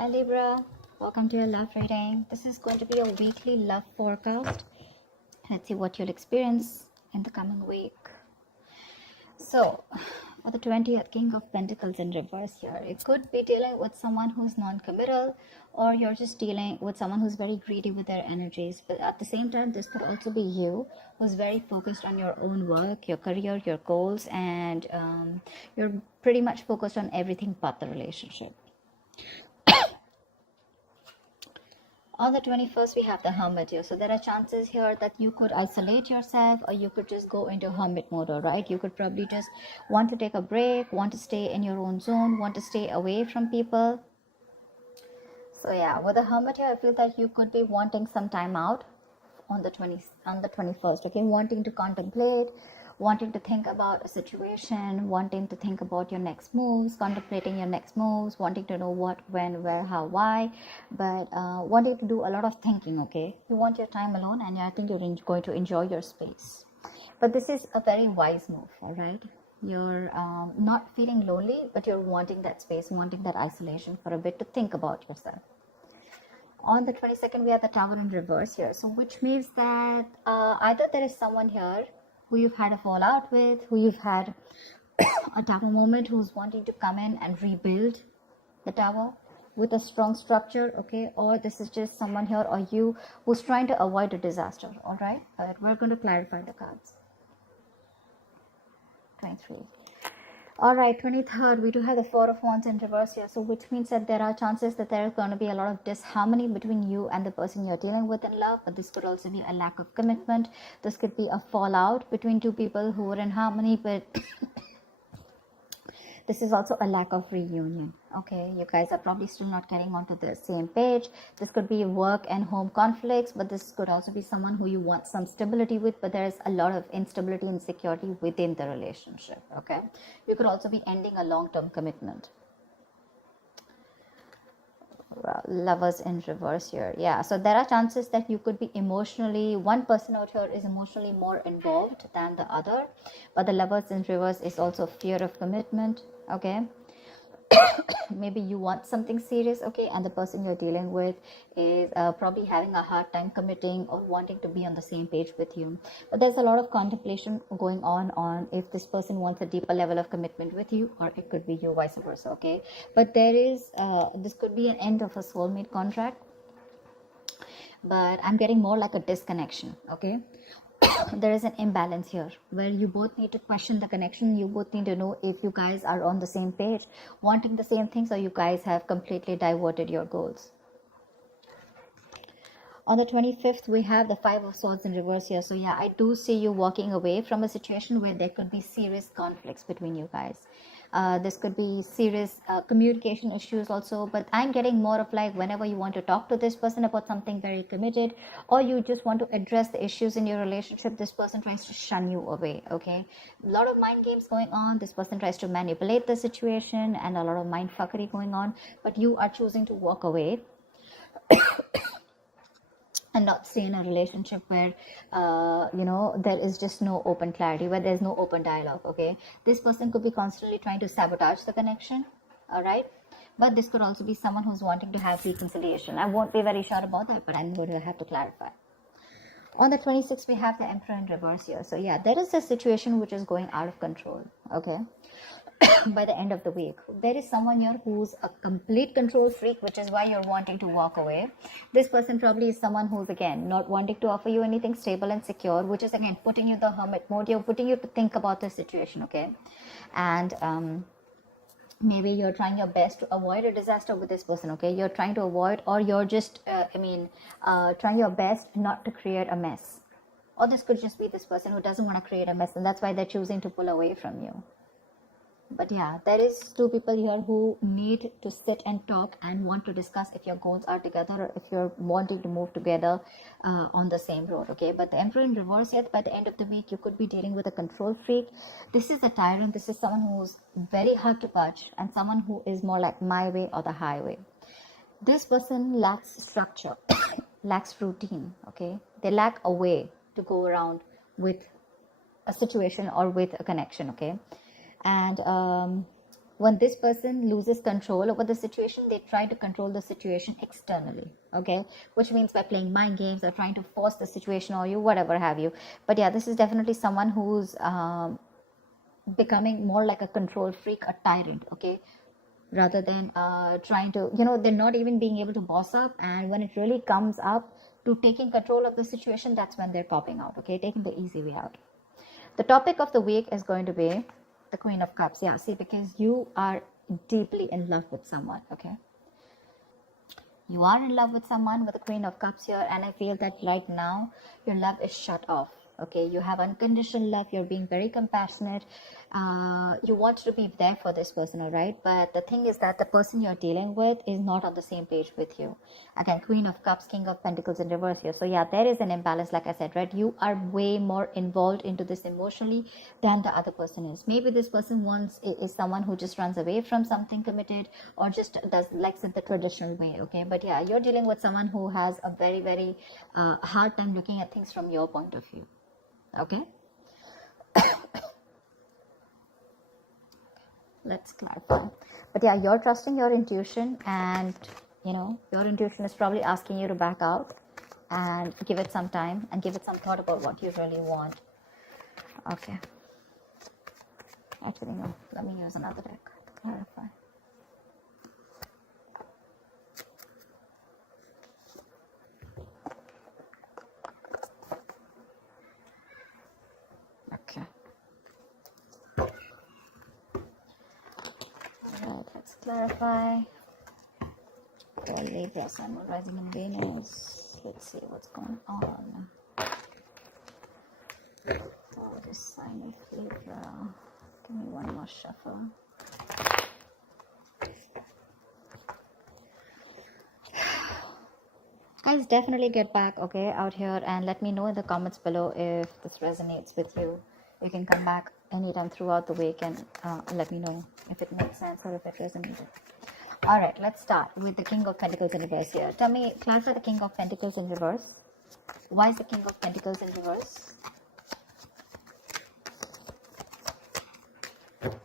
Hi Libra, welcome to your love reading. This is going to be a weekly love forecast. Let's see what you'll experience in the coming week. So, for the 20th King of Pentacles in reverse here, it could be dealing with someone who's non-committal, or you're just dealing with someone who's very greedy with their energies. But at the same time, this could also be you who's very focused on your own work, your career, your goals, and you're pretty much focused on everything but the relationship. On the 21st, we have the Hermit here. So there are chances here that you could isolate yourself, or you could just go into Hermit mode, all right? You could probably just want to take a break, want to stay in your own zone, want to stay away from people. So yeah, with the Hermit here, I feel that you could be wanting some time out on the 21st, okay? Wanting to contemplate, wanting to think about a situation, wanting to think about your next moves, contemplating your next moves, wanting to know what, when, where, how, why, but wanting to do a lot of thinking, okay? You want your time alone, and I think you're going to enjoy your space. But this is a very wise move, all right? You're not feeling lonely, but you're wanting that space, wanting that isolation for a bit to think about yourself. On the 22nd, we have the Tower in reverse here. So which means that either there is someone here who you've had a fallout with, who you've had a tower moment, who's wanting to come in and rebuild the tower with a strong structure, okay? Or this is just someone here or you who's trying to avoid a disaster, all right? But we're going to clarify the cards. 23. All right, 23rd, we do have the Four of Wands in reverse here. So which means that there are chances that there is going to be a lot of disharmony between you and the person you're dealing with in love. But this could also be a lack of commitment. This could be a fallout between two people who were in harmony, but this is also a lack of reunion. Okay, you guys are probably still not getting onto the same page. This could be work and home conflicts, but this could also be someone who you want some stability with, but there is a lot of instability and insecurity within the relationship. Okay, you could also be ending a long-term commitment. Lovers in reverse here. Yeah, so there are chances that you could be emotionally, one person out here is emotionally more involved than the other, but the Lovers in reverse is also fear of commitment. Okay, maybe you want something serious, okay, and the person you're dealing with is probably having a hard time committing or wanting to be on the same page with you. But there's a lot of contemplation going on if this person wants a deeper level of commitment with you, or it could be you, vice versa, okay? But there is this could be an end of a soulmate contract, but I'm getting more like a disconnection, okay? There is an imbalance here where you both need to question the connection. You both need to know if you guys are on the same page, wanting the same things, or you guys have completely diverted your goals. On the 25th, we have the Five of Swords in reverse here. So yeah, I do see you walking away from a situation where there could be serious conflicts between you guys. This could be serious communication issues also, but I'm getting more of like whenever you want to talk to this person about something very committed, or you just want to address the issues in your relationship, this person tries to shun you away, okay? A lot of mind games going on. This person tries to manipulate the situation and a lot of mind fuckery going on, but you are choosing to walk away and not stay in a relationship where there is just no open clarity, where there's no open dialogue, okay? This person could be constantly trying to sabotage the connection, all right? But this could also be someone who's wanting to have reconciliation. I won't be very sure about that, but I'm going to have to clarify. On the 26th, we have the Emperor in reverse here. So yeah, there is a situation which is going out of control, okay? By the end of the week, there is someone here who's a complete control freak, which is why you're wanting to walk away. This person probably is someone who's again not wanting to offer you anything stable and secure, which is again putting you in the hermit mode. You're putting you to think about the situation, okay? And maybe you're trying your best to avoid a disaster with this person, okay? You're trying to avoid, or you're just trying your best not to create a mess. Or this could just be this person who doesn't want to create a mess, and that's why they're choosing to pull away from you. But yeah, there is two people here who need to sit and talk and want to discuss if your goals are together, or if you're wanting to move together on the same road, okay? But the Emperor in reverse yet, by the end of the week, you could be dealing with a control freak. This is a tyrant. This is someone who's very hard to touch, and someone who is more like my way or the highway. This person lacks structure, lacks routine, okay? They lack a way to go around with a situation or with a connection, okay? And when this person loses control over the situation, they try to control the situation externally, okay, which means by playing mind games or trying to force the situation or you, whatever have you. But yeah, this is definitely someone who's becoming more like a control freak, a tyrant, okay, rather than trying to, they're not even being able to boss up. And when it really comes up to taking control of the situation, that's when they're popping out, okay, taking the easy way out. The topic of the week is going to be the Queen of Cups. Yeah, see, because you are deeply in love with someone, okay? You are in love with someone with the Queen of Cups here, and I feel that right now your love is shut off. Okay, you have unconditional love. You're being very compassionate. You want to be there for this person, all right? But the thing is that the person you're dealing with is not on the same page with you. Again, Queen of Cups, King of Pentacles in reverse here. So yeah, there is an imbalance, like I said, right? You are way more involved into this emotionally than the other person is. Maybe this person is someone who just runs away from something committed or just likes it the traditional way, okay? But yeah, you're dealing with someone who has a very, very hard time looking at things from your point of view. Okay, let's clarify. But yeah, you're trusting your intuition, and your intuition is probably asking you to back out and give it some time and give it some thought about what you really want. Okay, actually no, let me use another deck to clarify. Okay. Alright, let's clarify. For Libra, Sun, rising in Venus. Let's see what's going on. Oh, this sign of Libra. Give me one more shuffle. Guys, definitely get back, okay, out here, and let me know in the comments below if this resonates with you. You can come back anytime throughout the week and let me know if it makes sense or if it resonated. All right, let's start with the King of Pentacles in reverse here. Tell me, clarify the King of Pentacles in reverse. Why is the King of Pentacles in reverse?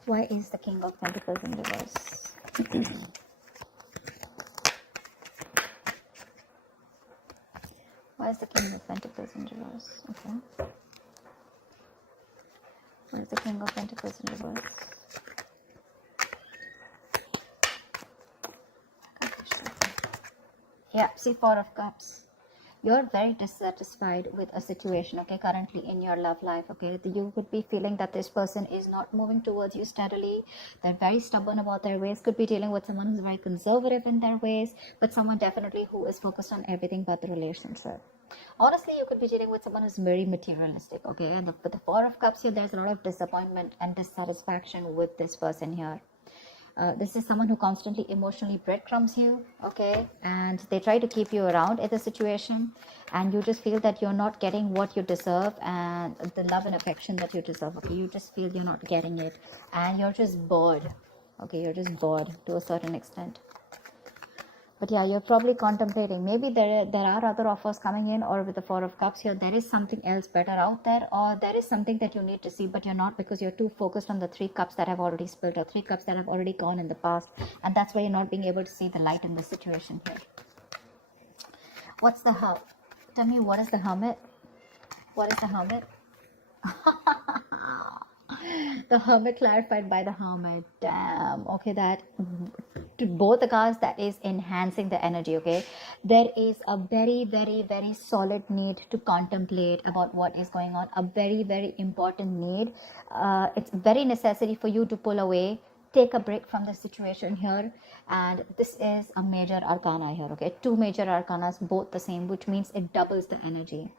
Why is the King of Pentacles in reverse? Why is the King of Pentacles in reverse? Okay. Why is the King of Pentacles in reverse? Yeah, see, Four of Cups. You're very dissatisfied with a situation, okay, currently in your love life, okay? You could be feeling that this person is not moving towards you steadily. They're very stubborn about their ways. Could be dealing with someone who's very conservative in their ways, but someone definitely who is focused on everything but the relationship. Honestly, you could be dealing with someone who's very materialistic, okay? And with the Four of Cups here, there's a lot of disappointment and dissatisfaction with this person here. This is someone who constantly emotionally breadcrumbs you, okay, and they try to keep you around in the situation, and you just feel that you're not getting what you deserve and the love and affection that you deserve, okay? You just feel you're not getting it, and you're just bored, okay? You're just bored to a certain extent. But yeah, you're probably contemplating. Maybe there are other offers coming in, or with the Four of Cups here, there is something else better out there, or there is something that you need to see, but you're not, because you're too focused on the Three Cups that have already spilled, or Three Cups that have already gone in the past, and that's why you're not being able to see the light in the situation here. What's the Hermit? Tell me, what is the Hermit? What is the Hermit? The Hermit clarified by the Hermit. Damn. Okay, that to both the cards, that is enhancing the energy, okay? There is a very, very, very solid need to contemplate about what is going on. A very, very important need. It's very necessary for you to pull away, take a break from the situation here, and this is a major arcana here, okay? Two major arcanas, both the same, which means it doubles the energy.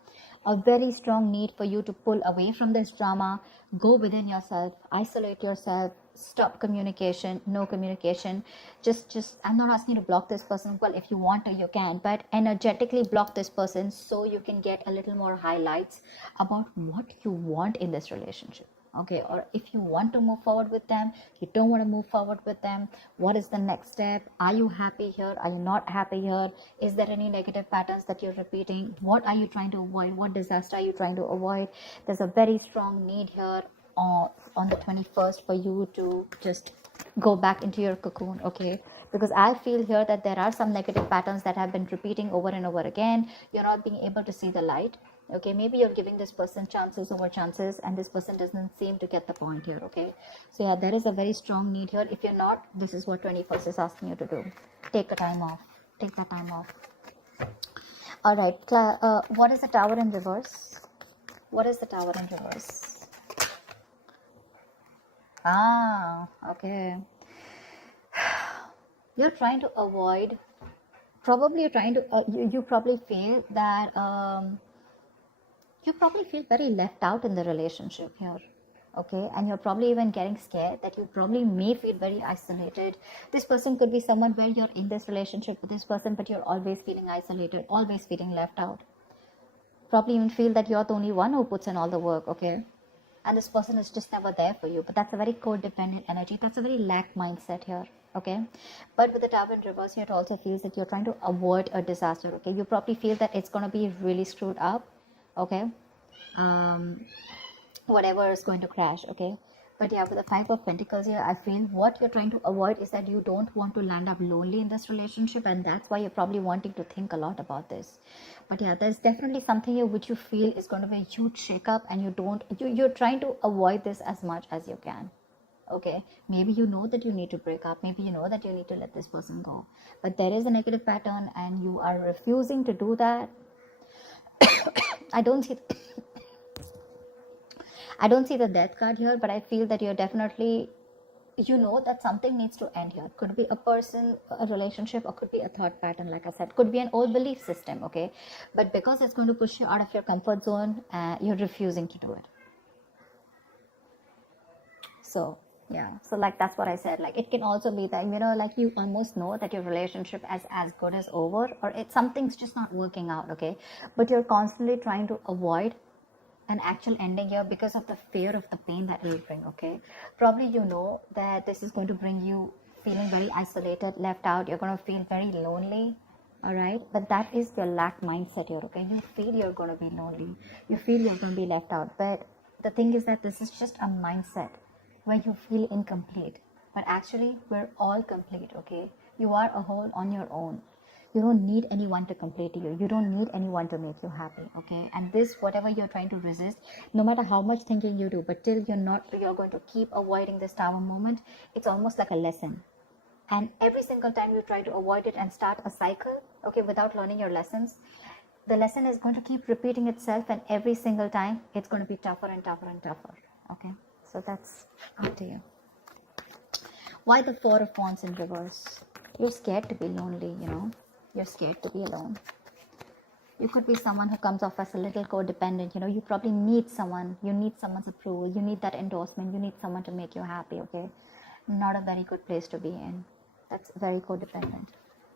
A very strong need for you to pull away from this drama, go within yourself, isolate yourself, stop communication, no communication. Just I'm not asking you to block this person. Well, if you want to, you can, but energetically block this person so you can get a little more highlights about what you want in this relationship. Okay, or if you want to move forward with them, you don't want to move forward with them, what is the next step? Are you happy here? Are you not happy here? Is there any negative patterns that you're repeating? What are you trying to avoid? What disaster are you trying to avoid? There's a very strong need here on the 21st for you to just go back into your cocoon, okay? Because I feel here that there are some negative patterns that have been repeating over and over again. You're not being able to see the light, okay? Maybe you're giving this person chances over chances, and this person doesn't seem to get the point here, okay? So yeah, there is a very strong need here. If you're not, this is what 21st is asking you to do. Take a time off. Take that time off. All right, what is the Tower in reverse? What is the Tower in reverse? Okay. You're trying to avoid, probably you're trying to, you probably feel that, you probably feel very left out in the relationship here, okay? And you're probably even getting scared that you probably may feel very isolated. This person could be someone where you're in this relationship with this person, but you're always feeling isolated, always feeling left out. Probably even feel that you're the only one who puts in all the work, okay? And this person is just never there for you. But that's a very codependent energy. That's a very lack mindset here, okay? But with the Tower in reverse, it also feels that you're trying to avoid a disaster, okay? You probably feel that it's going to be really screwed up, okay? Whatever is going to crash, okay? But yeah, with the Five of Pentacles here, I feel what you're trying to avoid is that you don't want to land up lonely in this relationship, and that's why you're probably wanting to think a lot about this. But yeah, there's definitely something here which you feel is going to be a huge shakeup, and you're trying to avoid this as much as you can. Okay, maybe you know that you need to break up, maybe you know that you need to let this person go, but there is a negative pattern and you are refusing to do that. I don't see the Death card here, but I feel that you're definitely, you know that something needs to end here. Could be a person, a relationship, or could be a thought pattern, like I said. Could be an old belief system, okay? But because it's going to push you out of your comfort zone, you're refusing to do it. So, yeah. So, like, that's what I said. Like, it can also be that, you know, like you almost know that your relationship is as good as over, or something's just not working out, okay? But you're constantly trying to avoid an actual ending here because of the fear of the pain that it will bring, okay? Probably you know that this is going to bring you feeling very isolated, left out. You're going to feel very lonely, all right? But that is your lack mindset here, okay? You feel you're going to be lonely. You feel you're going to be left out. But the thing is that this is just a mindset where you feel incomplete. But actually, we're all complete, okay? You are a whole on your own. You don't need anyone to complete you. You don't need anyone to make you happy, okay? And this, whatever you're trying to resist, no matter how much thinking you do, but till you're going to keep avoiding this Tower moment, it's almost like a lesson. And every single time you try to avoid it and start a cycle, okay, without learning your lessons, the lesson is going to keep repeating itself, and every single time it's going to be tougher and tougher and tougher, okay? So that's up to you. Why the Four of Wands in reverse? You're scared to be lonely, you know? You're scared to be alone. You could be someone who comes off as a little codependent. You know, you probably need someone. You need someone's approval. You need that endorsement. You need someone to make you happy, okay? Not a very good place to be in. That's very codependent.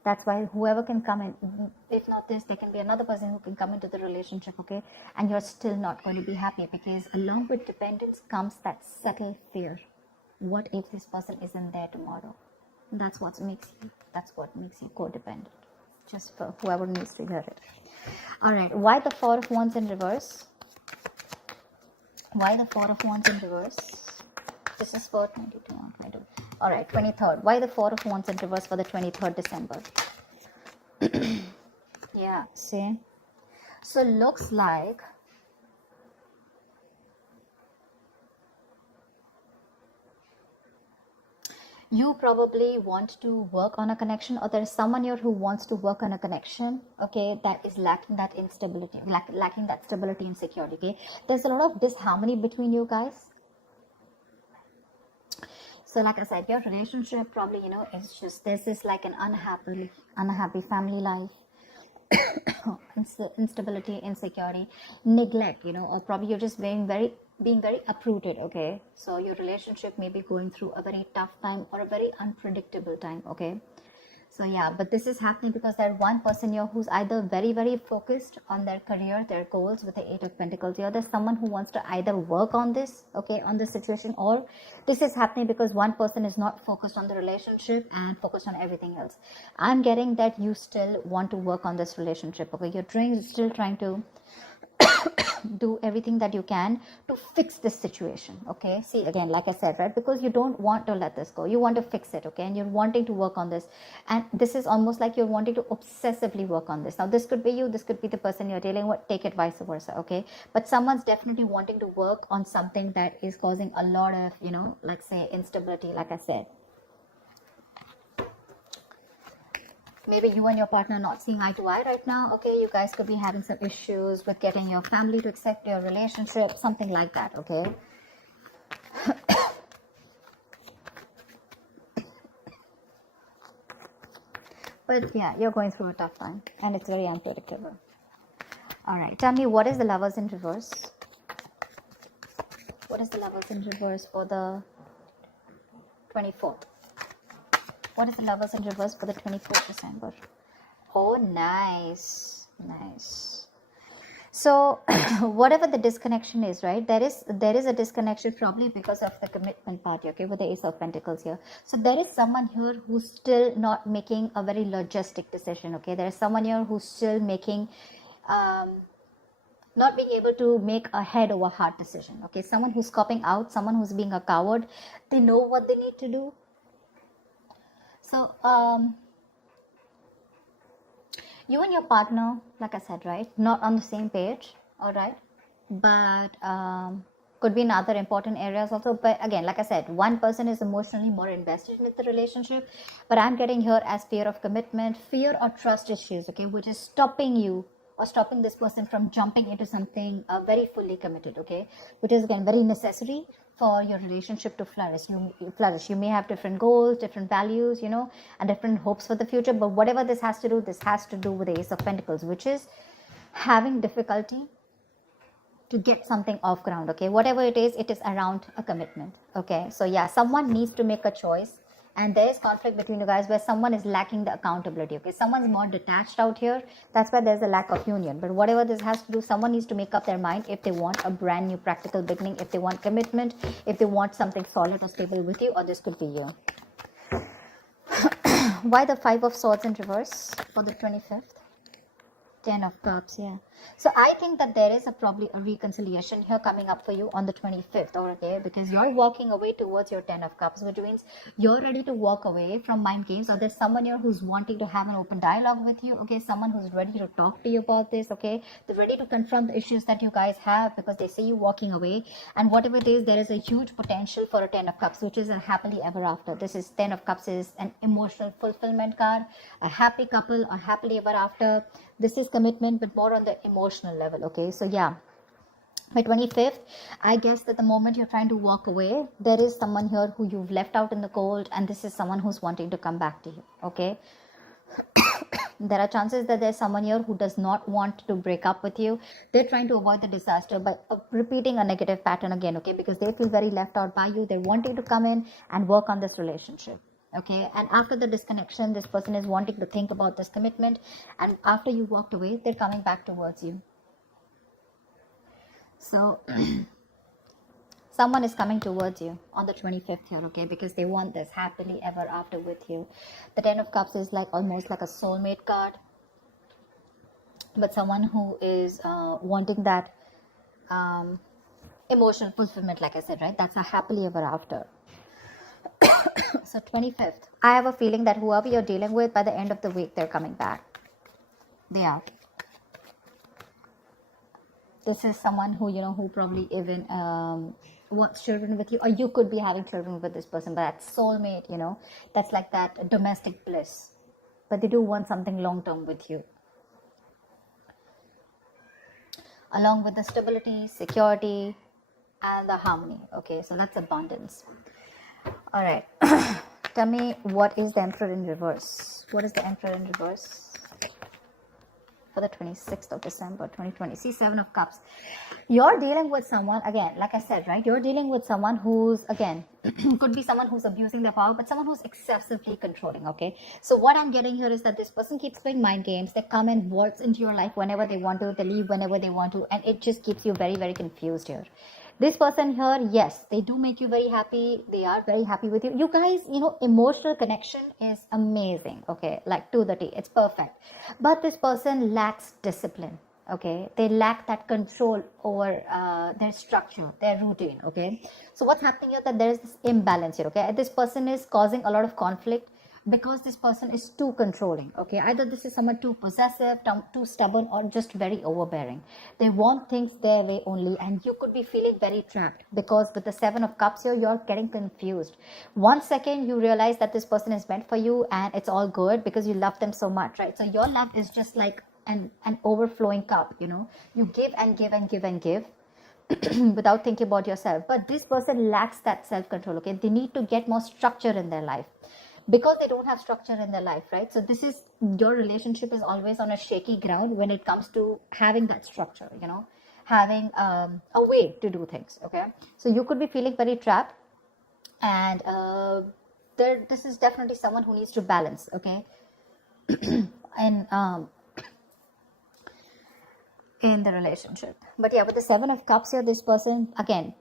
That's why whoever can come in, if not this, there can be another person who can come into the relationship, okay? And you're still not going to be happy, because along with dependence comes that subtle fear. What if this person isn't there tomorrow? That's what makes you codependent. Just for whoever needs to hear it. All right. Why the Four of Wands in reverse? Why the Four of Wands in reverse? This is for 22. All right. 23rd. Why the Four of Wands in reverse for the 23rd December? Yeah. See? So looks like you probably want to work on a connection, or there's someone here who wants to work on a connection, okay, that is lacking that instability, lacking that stability and security, okay? There's a lot of disharmony between you guys. So like I said, your relationship probably, you know, it's just, this is like an unhappy family life. Instability, insecurity, neglect, you know, or probably you're just being very uprooted, okay? So your relationship may be going through a very tough time or a very unpredictable time, okay? So yeah, but this is happening because there's one person here who's either very, very focused on their career, their goals with the Eight of Pentacles here. There's someone who wants to either work on this, okay, on this situation, or this is happening because one person is not focused on the relationship and focused on everything else. I'm getting that you still want to work on this relationship, okay? You're still trying to do everything that you can to fix this situation. Okay, see, again, like I said, right, because you don't want to let this go, you want to fix it. Okay, and you're wanting to work on this, and this is almost like you're wanting to obsessively work on this. Now this could be you, this could be the person you're dealing with, take it vice versa. Okay, but someone's definitely wanting to work on something that is causing a lot of, you know, like say instability, like I said. Maybe you and your partner not seeing eye to eye right now. Okay, you guys could be having some issues with getting your family to accept your relationship, something like that. Okay. But yeah, you're going through a tough time and it's very unpredictable. All right, tell me, what is the Lovers in reverse? What is the Lovers in reverse for the 24th? What is the Lovers in reverse for the 24th December? Oh, nice. Nice. So whatever the disconnection is, right, there is a disconnection probably because of the commitment part, okay, with the Ace of Pentacles here. So there is someone here who's still not making a very logistic decision. Okay, there is someone here who's still making not being able to make a head over heart decision. Okay, someone who's copping out, someone who's being a coward. They know what they need to do. So you and your partner, like I said, right, not on the same page. All right, but could be in other important areas also. But again, like I said, one person is emotionally more invested in the relationship, but I'm getting here as fear of commitment, fear or trust issues, okay, which is stopping you or stopping this person from jumping into something very fully committed. Okay, which is again very necessary for your relationship to flourish. You may have different goals, different values, you know, and different hopes for the future, but whatever this has to do with the Ace of Pentacles, which is having difficulty to get something off ground. Okay, whatever it is around a commitment. Okay, so yeah, someone needs to make a choice, and there is conflict between you guys where someone is lacking the accountability. Okay, someone's more detached out here. That's why there's a lack of union. But whatever this has to do, someone needs to make up their mind if they want a brand new practical beginning, if they want commitment, if they want something solid or stable with you, or this could be you. Why the Five of Swords in reverse for the 25th? 10 of Cups, yeah. So I think that there is probably a reconciliation here coming up for you on the 25th, okay, because you're walking away towards your 10 of Cups, which means you're ready to walk away from mind games, or there's someone here who's wanting to have an open dialogue with you, okay, someone who's ready to talk to you about this, okay, they're ready to confront the issues that you guys have because they see you walking away, and whatever it is, there is a huge potential for a 10 of Cups, which is a happily ever after. This is 10 of Cups is an emotional fulfillment card, a happy couple, or happily ever after. This is commitment, but more on the emotional level. Okay, so yeah, by 25th, I guess that the moment you're trying to walk away, there is someone here who you've left out in the cold, and this is someone who's wanting to come back to you. Okay, there are chances that there's someone here who does not want to break up with you. They're trying to avoid the disaster by repeating a negative pattern again. Okay, because they feel very left out by you. They're wanting to come in and work on this relationship. Okay, and after the disconnection, this person is wanting to think about this commitment, and after you walked away, they're coming back towards you. So someone is coming towards you on the 25th here, okay, because they want this happily ever after with you. The 10 of Cups is like almost like a soulmate card, but someone who is wanting that emotional fulfillment, like I said, right, that's a happily ever after. So 25th, I have a feeling that whoever you're dealing with, by the end of the week, they're coming back. They are. This is someone who, you know, who probably even wants children with you, or you could be having children with this person, but that's soulmate, you know, that's like that domestic bliss, but they do want something long-term with you, along with the stability, security, and the harmony. Okay, so that's abundance. All right. Tell me, what is the Emperor in reverse? What is the Emperor in reverse for the 26th of December 2020? See, 7 of Cups. You're dealing with someone, again, like I said, right? You're dealing with someone who's, again, could be someone who's abusing their power, but someone who's excessively controlling, okay? So what I'm getting here is that this person keeps playing mind games. They come and waltz into your life whenever they want to. They leave whenever they want to. And it just keeps you very, very confused here. This person here, yes, they do make you very happy. They are very happy with you. You guys, you know, emotional connection is amazing, okay? Like to the T, it's perfect. But this person lacks discipline, okay? They lack that control over their structure, their routine, okay? So what's happening here, that there is this imbalance here, okay? This person is causing a lot of conflict because this person is too controlling, okay? Either this is someone too possessive, too stubborn, or just very overbearing. They want things their way only, and you could be feeling very trapped because with the Seven of Cups here, you're getting confused. 1 second you realize that this person is meant for you and it's all good because you love them so much, right? So your love is just like an overflowing cup, you know? You give and give and give and give without thinking about yourself. But this person lacks that self-control, okay? They need to get more structure in their life because they don't have structure in their life, right? So this is, your relationship is always on a shaky ground when it comes to having that structure, you know, having a way to do things, okay? So you could be feeling very trapped, and this is definitely someone who needs to balance, okay? And in the relationship. But yeah, with the Seven of Cups here, this person, again,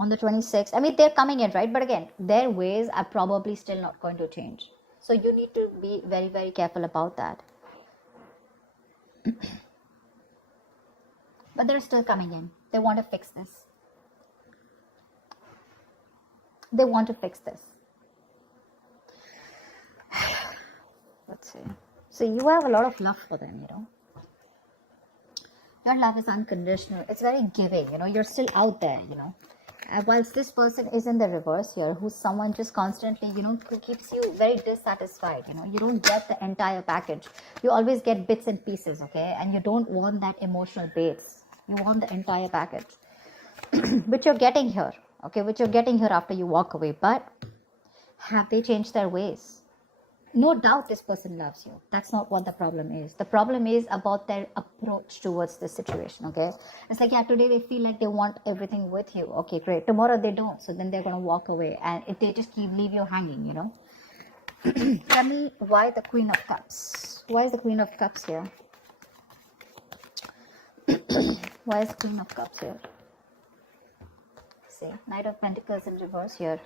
on the 26th, I mean, they're coming in, right? But again, their ways are probably still not going to change. So you need to be very, very careful about that. But they're still coming in. They want to fix this. They want to fix this. Let's see. So you have a lot of love for them, you know. Your love is unconditional. It's very giving, you know. You're still out there, you know. Whilst this person is in the reverse here, who's someone just constantly, you know, who keeps you very dissatisfied, you know. You don't get the entire package. You always get bits and pieces, okay? And you don't want that emotional base. You want the entire package. Which you're getting here, okay? Which you're getting here after you walk away. But have they changed their ways? No doubt this person loves you. That's not what the problem is. The problem is about their approach towards this situation, okay? It's like, yeah, today they feel like they want everything with you. Okay, great. Tomorrow they don't. So then they're going to walk away. And if they just leave you hanging, you know? Tell me why the Queen of Cups? Why is the Queen of Cups here? Why is the Queen of Cups here? See, Knight of Pentacles in reverse here.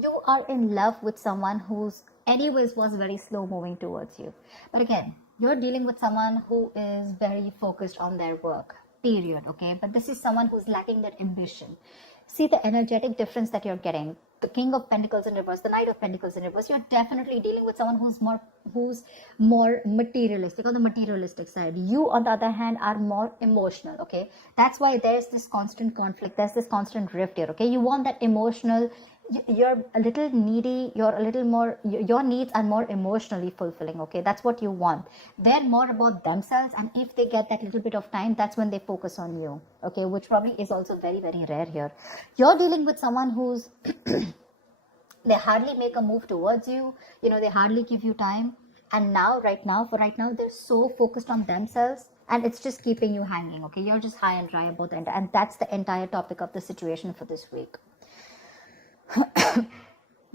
You are in love with someone who's anyways was very slow moving towards you. But again, you're dealing with someone who is very focused on their work, period, okay? But this is someone who's lacking that ambition. See the energetic difference that you're getting. The King of Pentacles in reverse, the Knight of Pentacles in reverse. You're definitely dealing with someone who's more materialistic, on the materialistic side. You, on the other hand, are more emotional, okay? That's why there's this constant conflict. There's this constant rift here, okay? You want that emotional, you're a little needy, you're a little more, your needs are more emotionally fulfilling, okay? That's what you want. They're more about themselves, and if they get that little bit of time, that's when they focus on you, okay? Which probably is also very, very rare here. You're dealing with someone who's they hardly make a move towards you, you know, they hardly give you time, and right now they're so focused on themselves, and it's just keeping you hanging, okay? You're just high and dry about the entire, and that's the entire topic of the situation for this week.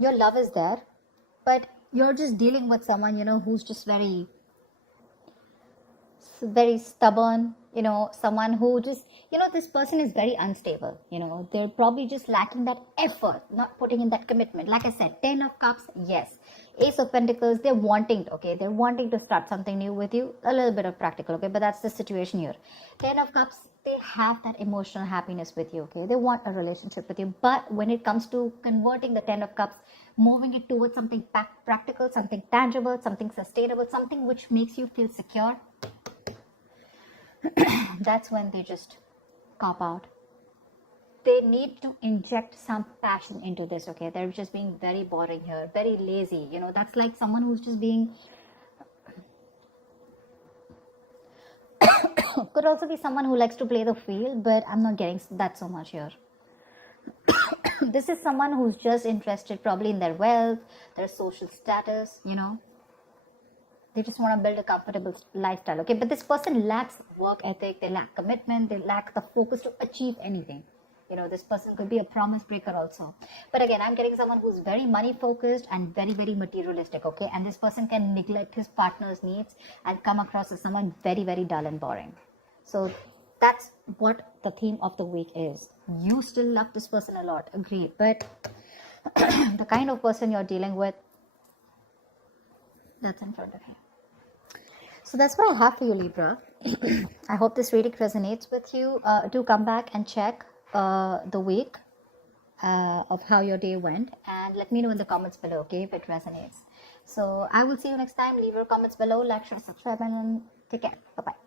Your love is there, but you're just dealing with someone, you know, who's just very stubborn, you know, someone who just, you know, this person is very unstable, you know, they're probably just lacking that effort, not putting in that commitment. Like I said, 10 of Cups, yes. Ace of Pentacles, they're wanting to start something new with you, a little bit of practical, okay? But that's the situation here. 10 of Cups, they have that emotional happiness with you, okay? They want a relationship with you. But when it comes to converting the 10 of Cups, moving it towards something practical, something tangible, something sustainable, something which makes you feel secure, that's when they just cop out. They need to inject some passion into this, okay? They're just being very boring here, very lazy, you know. That's like someone who's just being could also be someone who likes to play the field, but I'm not getting that so much here. This is someone who's just interested probably in their wealth, their social status, you know. They just want to build a comfortable lifestyle, okay? But this person lacks work ethic, they lack commitment, they lack the focus to achieve anything. You know, this person could be a promise breaker also. But again, I'm getting someone who's very money focused and very, very materialistic, okay? And this person can neglect his partner's needs and come across as someone very, very dull and boring. So that's what the theme of the week is. You still love this person a lot, agreed. But the kind of person you're dealing with, that's in front of you. So that's what I have for you, Libra. I hope this reading resonates with you. Do come back and check the week of how your day went, and let me know in the comments below, okay, if it resonates. So I will see you next time. Leave your comments below, like, share, subscribe, and take care. Bye bye.